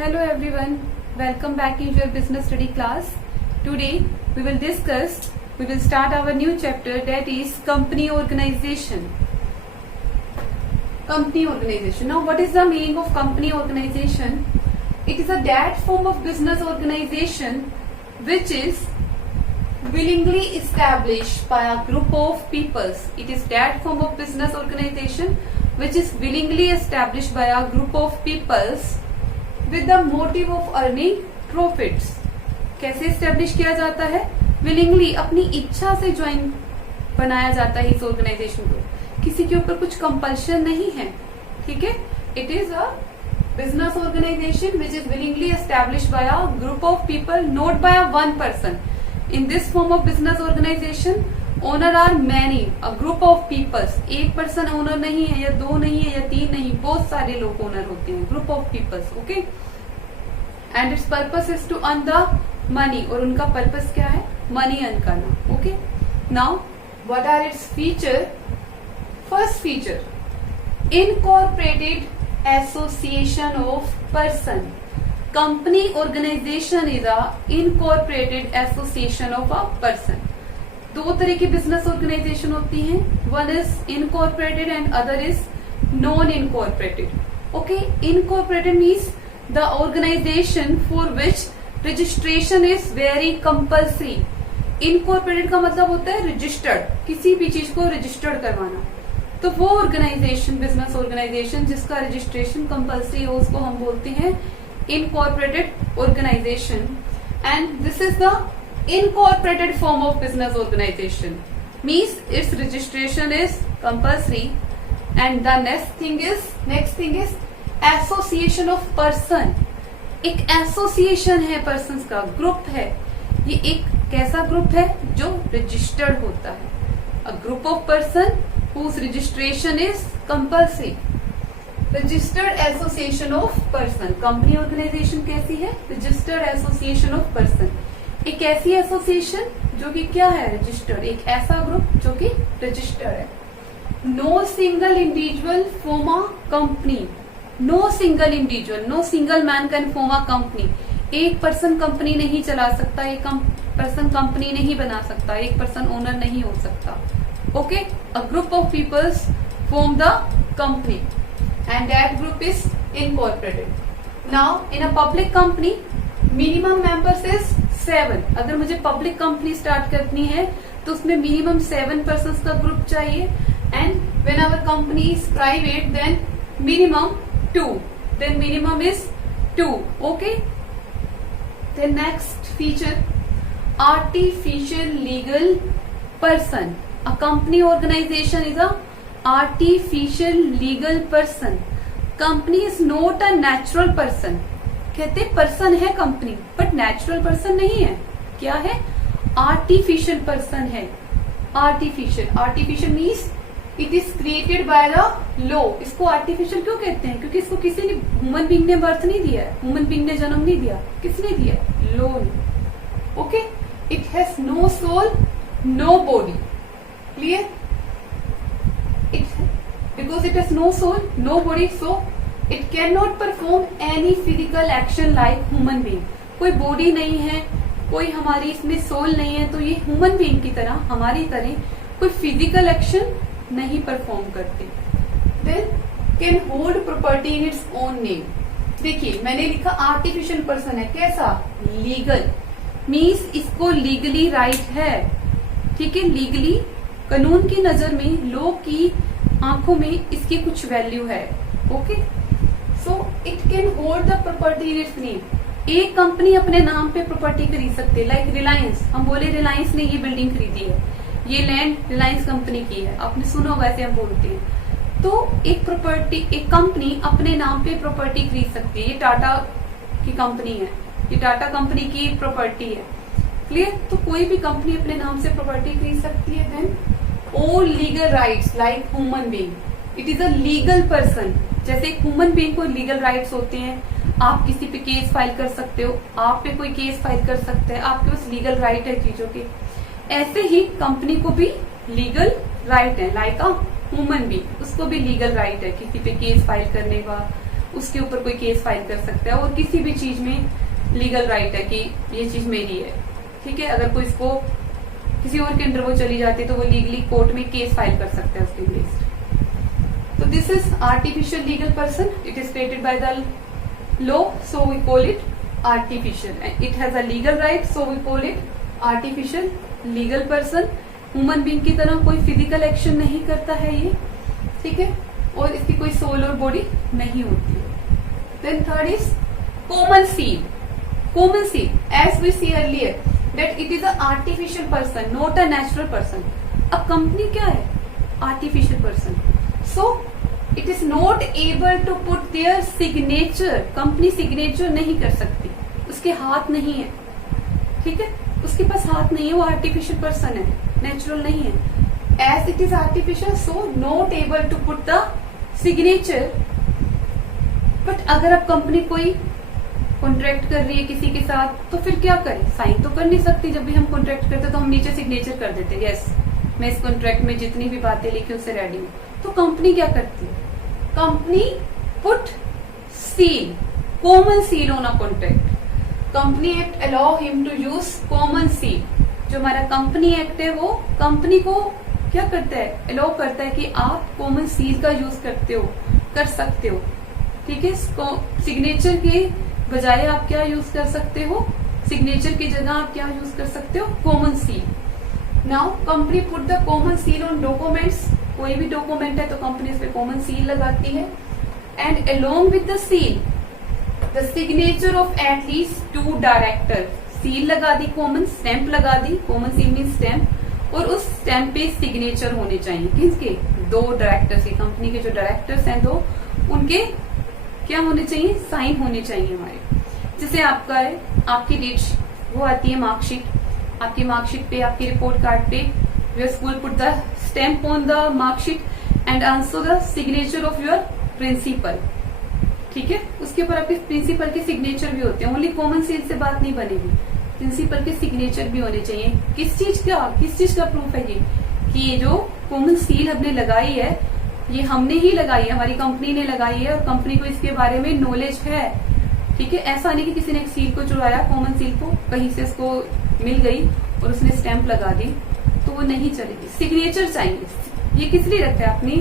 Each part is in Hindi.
Hello everyone, welcome back in your business study class. Today we will start our new chapter, that is company organization. Company organization. Now what is the meaning of company organization? It is a that form of business organization which is willingly established by a group of peoples. It is that form of business organization which is willingly established by a group of peoples with the motive of earning profits. कैसे एस्टेब्लिश किया जाता है? willingly, अपनी इच्छा से ज्वाइन बनाया जाता है इस ऑर्गेनाइजेशन को. किसी के ऊपर कुछ कंपल्शन नहीं है. ठीक है. It is a business organization which is willingly established by a group of people, not by a one person. In this form of business organization, owner are many, a group of peoples. एक पर्सन ओनर नहीं है, या दो नहीं है, या तीन नहीं, बहुत सारे लोग ओनर होते हैं. Group of peoples. Okay. And its purpose is to earn the money. और उनका पर्पस क्या है? मनी अर्न करना. Okay. Now what are its feature? First feature, incorporated association of person. Company organisation is a incorporated association of a person. दो तरह की बिजनेस ऑर्गेनाइजेशन होती हैं. One is incorporated and other is non incorporated. Okay. Incorporated means the organization for which registration is very compulsory. Incorporated का मतलब होता है रजिस्टर्ड, किसी भी चीज को रजिस्टर्ड करवाना. तो वो ऑर्गेनाइजेशन, बिजनेस ऑर्गेनाइजेशन जिसका रजिस्ट्रेशन कंपल्सरी हो, उसको हम बोलते हैं incorporated organization. And this is the incorporated form of business organization, means its registration is compulsory. And the next thing is association of person. एक एसोसिएशन है पर्सन्स का, ग्रुप है. ये एक कैसा ग्रुप है? जो रजिस्टर्ड होता है. A group of person whose registration is compulsory. Registered association of person. Company organization कैसी है? Registered association of person. एक ऐसी एसोसिएशन जो कि क्या है? रजिस्टर्ड. एक ऐसा ग्रुप जो कि रजिस्टर्ड है. No single individual form a company. No single individual, no single man can form a company. एक पर्सन कंपनी नहीं चला सकता, एक पर्सन कंपनी नहीं बना सकता, एक पर्सन ओनर नहीं हो सकता. Okay. A group of peoples form the company and that group is incorporated. Now in a public company minimum members is 7. अगर मुझे पब्लिक कंपनी स्टार्ट करनी है तो उसमें मिनिमम 7 पर्सन का ग्रुप चाहिए. And when our company is private then minimum 2. Then minimum is 2. Okay. Then next feature, artificial legal person. A company organisation is a artificial legal person. Company is not a natural person. कहते पर्सन है कंपनी, बट नेचुरल पर्सन नहीं है. क्या है? आर्टिफिशियल पर्सन है. Artificial means it is created by the law. इसको आर्टिफिशियल क्यों कहते हैं? क्योंकि इसको किसी ने, ह्यूमन बीइंग ने बर्थ नहीं दिया है, ह्यूमन बीइंग ने जन्म नहीं दिया. किसने दिया? लॉ ने. Okay. It has no soul, no body. Clear? Because it has no soul, no body, so it can not perform any physical action like human being. कोई बॉडी नहीं है, कोई हमारी इसमें सोल नहीं है, तो ये ह्यूमन बीइंग की तरह, हमारी तरह कोई फिजिकल एक्शन नहीं परफॉर्म करते. Then can hold property in its own name. देखिए मैंने लिखा आर्टिफिशियल पर्सन है. कैसा? लीगल. मीन्स इसको लीगली राइट है. ठीक है. लीगली, कानून की नजर में, लोग की आंखों में इसकी कुछ वैल्यू है. Okay. So it can hold the property in it's name. एक कंपनी अपने नाम पे प्रॉपर्टी खरीद सकती है. लाइक रिलायंस. हम बोले रिलायंस ने ये बिल्डिंग खरीदी है, ये लैंड रिलायंस कंपनी की है. आपने सुना होगा, ऐसे हम बोलते हैं. तो एक प्रॉपर्टी, एक कंपनी अपने नाम पे प्रॉपर्टी खरीद सकती है. ये टाटा की कंपनी है, ये टाटा कंपनी की प्रॉपर्टी है. क्लियर? तो कोई भी कंपनी अपने नाम से प्रॉपर्टी खरीद सकती है. Then all legal rights like human being. It is a legal person. जैसे एक ह्यूमन बीइंग को लीगल राइट्स होते हैं, आप किसी पे केस फाइल कर सकते हो, आप पे कोई केस फाइल कर सकते हैं, आपके पास लीगल राइट है चीजों के. ऐसे ही कंपनी को भी लीगल राइट है, लाइक अ ह्यूमन बीइंग. उसको भी लीगल राइट है किसी पे केस फाइल करने का, उसके ऊपर कोई केस फाइल कर सकता है, और किसी भी चीज में लीगल राइट है कि ये चीज मेरी है, ठीक है। अगर कोई इसको किसी और के अंडर वो चली जाती है तो वो लीगली कोर्ट में केस फाइल कर सकता है उसके अगेंस्ट। तो this is artificial legal person, it is created by the law, so we call it artificial, and it has a legal right, so we call it artificial legal person. Human being की तरह कोई फिजिकल एक्शन नहीं करता है ये, ठीक है, और इसकी कोई सोल और बॉडी नहीं होती है। Then third is common seal. Common seal, as we see earlier that it is a artificial person, not a natural person. अब कंपनी क्या है? Artificial person, so it is not able to put their signature. Company signature नहीं कर सकती, उसके हाथ नहीं है, ठीक है, उसके पास हाथ नहीं है, वो आर्टिफिशियल पर्सन है, नेचुरल नहीं है। As it is artificial, so not able to put the signature. But अगर अब कंपनी कोई कॉन्ट्रैक्ट कर रही है किसी के साथ, तो फिर क्या करें? साइन तो कर नहीं सकती। जब भी हम कॉन्ट्रैक्ट करते तो हम नीचे सिग्नेचर कर देते, यस मैं इस कॉन्ट्रैक्ट में जितनी भी बातें लिखी उससे रेडी हूं। तो कंपनी क्या करती है? Company put seal, common seal on a contract. Company act allow him to use common seal. जो हमारा कंपनी एक्ट है वो कंपनी को क्या करता है? अलाउ करता है कि आप कॉमन सील का यूज कर सकते हो, ठीक है। सिग्नेचर के बजाय आप क्या यूज कर सकते हो? सिग्नेचर की जगह आप क्या यूज कर सकते हो? Common seal. Now company put the common seal on documents. कोई भी डॉक्यूमेंट है तो कंपनी इस पे कॉमन सील लगाती है, and along with the seal the signature of at least 2 director. Seal लगा दी, कॉमन स्टैंप लगा दी, कॉमन सील मीन स्टैंप, और उस स्टैंप पे सिग्नेचर होने चाहिए किसके? 2 डायरेक्टर्स के। कंपनी के जो डायरेक्टर्स हैं 2, उनके क्या होने चाहिए? साइन होने चाहिए हमारे। जैसे आपका है, आपकी डेट वो आती है मार्कशीट, आपकी मार्कशीट पे, आपकी रिपोर्ट कार्ड पे your school put the stamp on the marksheet and also the signature of your principal, ठीक है। उसके ऊपर आपके प्रिंसिपल के सिग्नेचर भी होते हैं। ओनली कॉमन सील से बात नहीं बनेगी, प्रिंसिपल के सिग्नेचर भी होने चाहिए। किस चीज का प्रूफ है ये? कि ये जो कॉमन सील हमने लगाई है ये हमने ही लगाई है, हमारी कंपनी ने लगाई है, और कंपनी को इसके बारे में नॉलेज है, ठीक है। ऐसा नहीं कि किसी ने एक सील को चुराया, कॉमन सील को कहीं से उसको मिल गई और उसने स्टैंप लगा दी, तो वो नहीं चलेगी। सिग्नेचर चाहिए। ये किस लिए रखा है? अपनी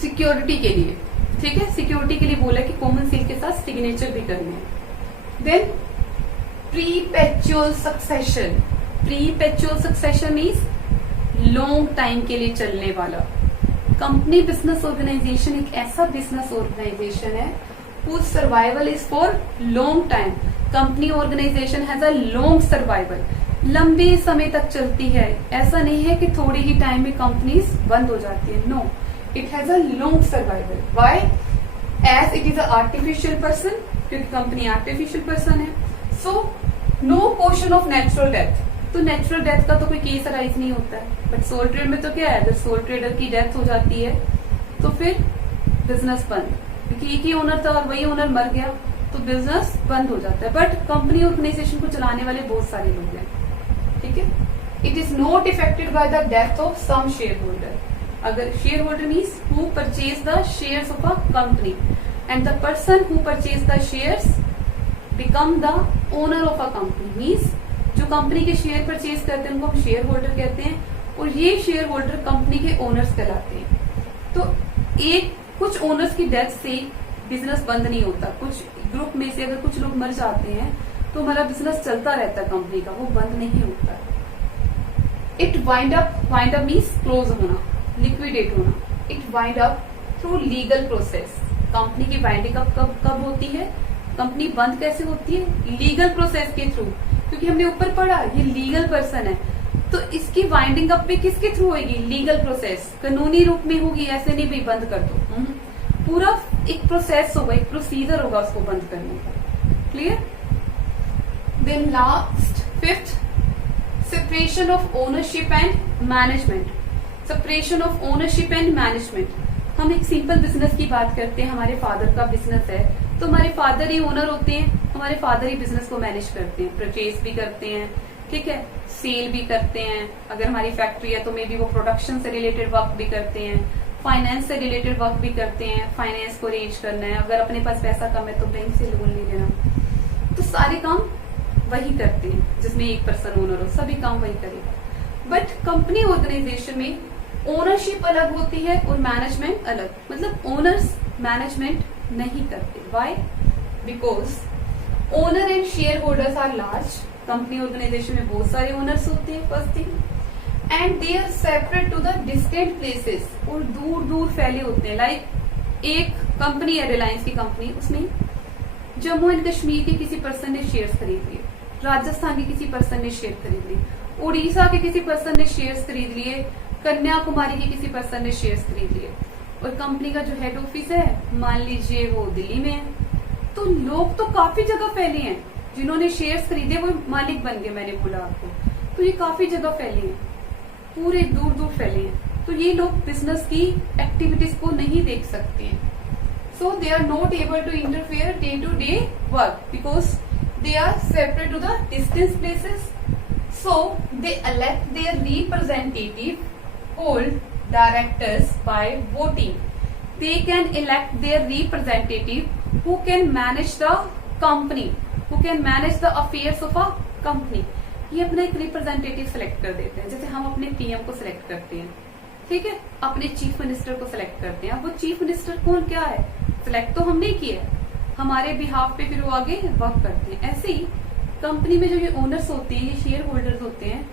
सिक्योरिटी के लिए, ठीक है। सिक्योरिटी के लिए बोला कि कॉमन सील के साथ सिग्नेचर भी करने हैं। Then perpetual succession. Perpetual succession means long time के लिए चलने वाला। कंपनी बिजनेस ऑर्गेनाइजेशन एक ऐसा बिजनेस ऑर्गेनाइजेशन है whose survival is for long time. Company organisation has a long survival, लंबे समय तक चलती है। ऐसा नहीं है कि थोड़ी ही टाइम में कंपनीज बंद हो जाती है, no, it has a long survival. Why? As it is a artificial person, क्योंकि कंपनी आर्टिफिशियल पर्सन है, so no question of natural death. तो नेचुरल डेथ का तो कोई केस अराइज नहीं होता है। बट सोल ट्रेड में तो क्या है? अगर सोल ट्रेडर की डेथ हो जाती है तो फिर बिजनेस बंद, क्योंकि एक ही ओनर था और वही ओनर मर गया तो बिजनेस बंद हो जाता है। बट कंपनी ऑर्गेनाइजेशन को चलाने वाले बहुत सारे लोग हैं, ठीक है। It is not affected by the death of some share holder. अगर share holder means who purchase the shares of a company, and the person who purchase the shares become the owner of a company. Means जो कंपनी के शेयर परचेज करते हैं उनको हम शेयर होल्डर कहते हैं, और ये शेयर होल्डर कंपनी के ओनर्स कहलाते हैं। तो कुछ ओनर्स की डेथ से बिजनेस बंद नहीं होता। कुछ ग्रुप में से अगर कुछ लोग मर जाते हैं तो हमारा बिजनेस चलता रहता है कंपनी का, वो बंद नहीं होता। It wind up means close होना, लिक्विडेट होना। It wind up through legal process. Company की वाइंडिंग अप कब होती है? कंपनी बंद कैसे होती है? लीगल प्रोसेस के थ्रू, क्योंकि हमने ऊपर पढ़ा ये लीगल पर्सन है, तो इसकी वाइंडिंग अप पे किसके थ्रू होगी? लीगल प्रोसेस, कानूनी रूप में होगी। ऐसे नहीं भाई बंद कर दो, पूरा एक प्रोसेस होगा, एक प्रोसीजर होगा उसको बंद करने का। Clear? Then last, fifth, separation of ownership and management. Separation of ownership and management. हम एक सिंपल बिजनेस की बात करते हैं। हमारे फादर का बिजनेस है तो हमारे फादर ही ओनर होते हैं, हमारे फादर ही बिजनेस को मैनेज करते हैं, परचेज भी करते हैं, ठीक है, सेल भी करते हैं। अगर हमारी फैक्ट्री है तो मे बी वो प्रोडक्शन से रिलेटेड वर्क भी करते हैं, फाइनेंस से रिलेटेड वर्क भी करते हैं, फाइनेंस को अरेंज करना है, अगर अपने पास पैसा कम है तो बैंक से लोन ले लेना, तो सारे काम वही करते हैं जिसमें एक पर्सन ओनर हो, सभी काम वही करेगा। बट कंपनी ऑर्गेनाइजेशन में ओनरशिप अलग होती है और मैनेजमेंट अलग, मतलब ओनर्स मैनेजमेंट नहीं करते। Why? Because owner and shareholders are large. Company organisation में बहुत सारे ओनर्स होते हैं first thing, and they are separate to the distant places, और दूर दूर फैले होते हैं। लाइक एक कंपनी है रिलायंस की कंपनी, उसमें जम्मू एंड कश्मीर के किसी पर्सन ने शेयर्स खरीद लिए, राजस्थान के किसी पर्सन ने शेयर खरीद लिए, उड़ीसा के किसी पर्सन ने शेयर्स खरीद लिए, कन्याकुमारी के किसी पर्सन ने शेयर्स खरीद लिए, और कंपनी का जो हेड ऑफिस है मान लीजिए वो दिल्ली में है। तो लोग तो काफी जगह फैले हैं, जिन्होंने शेयर्स खरीदे वो मालिक बन गए, मैंने बोला आपको। तो ये काफी जगह फैले हैं, पूरे दूर दूर फैले हैं, तो ये लोग बिजनेस की एक्टिविटीज को नहीं देख सकते हैं। So they are not able to interfere day to day work because they are separate to the distance places. So they elect their representative called directors by voting. They can elect their representative who can manage the company, who can manage the affairs of a company. ये अपना एक रिप्रेजेंटेटिव सेलेक्ट कर देते हैं, जैसे हम अपने पीएम को सिलेक्ट करते हैं, ठीक है, अपने चीफ मिनिस्टर को सिलेक्ट करते हैं। अब वो चीफ मिनिस्टर कौन क्या है, सिलेक्ट तो हमने किया है, हमारे बिहाफ पे फिर वो आगे वर्क करते हैं। ऐसे ही कंपनी में जो ये ओनर्स होते हैं, ये शेयर होल्डर्स होते हैं,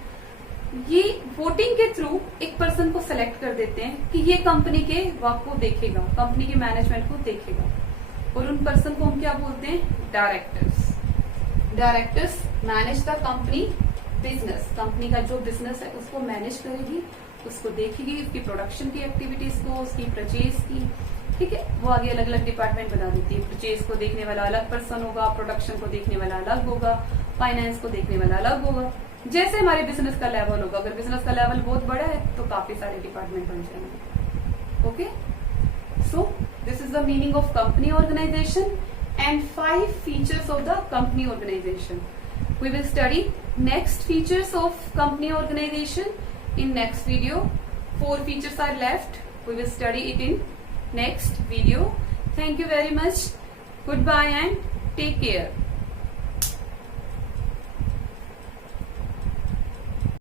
ये वोटिंग के थ्रू एक पर्सन को सिलेक्ट कर देते हैं कि ये कंपनी के वर्क को देखेगा, कंपनी के मैनेजमेंट को देखेगा, और उन पर्सन को हम क्या बोलते हैं, directors. Directors manage the company business, company का जो बिजनेस है उसको मैनेज करेगी, उसको देखेगी, उसकी प्रोडक्शन की एक्टिविटीज को, उसकी परचेज की, ठीक है, वो आगे अलग अलग डिपार्टमेंट बना देती है। परचेज को देखने वाला अलग पर्सन होगा, प्रोडक्शन को देखने वाला अलग होगा, फाइनेंस को देखने वाला अलग होगा। जैसे हमारे बिजनेस का लेवल होगा, अगर बिजनेस का लेवल बहुत बड़ा है तो काफी सारे डिपार्टमेंट बन जाएंगे। Okay, so this is the meaning of company organisation and 5 features of the company organization. We will study next features of company organization in next video. 4 features are left. We will study it in next video. Thank you very much. Goodbye and take care.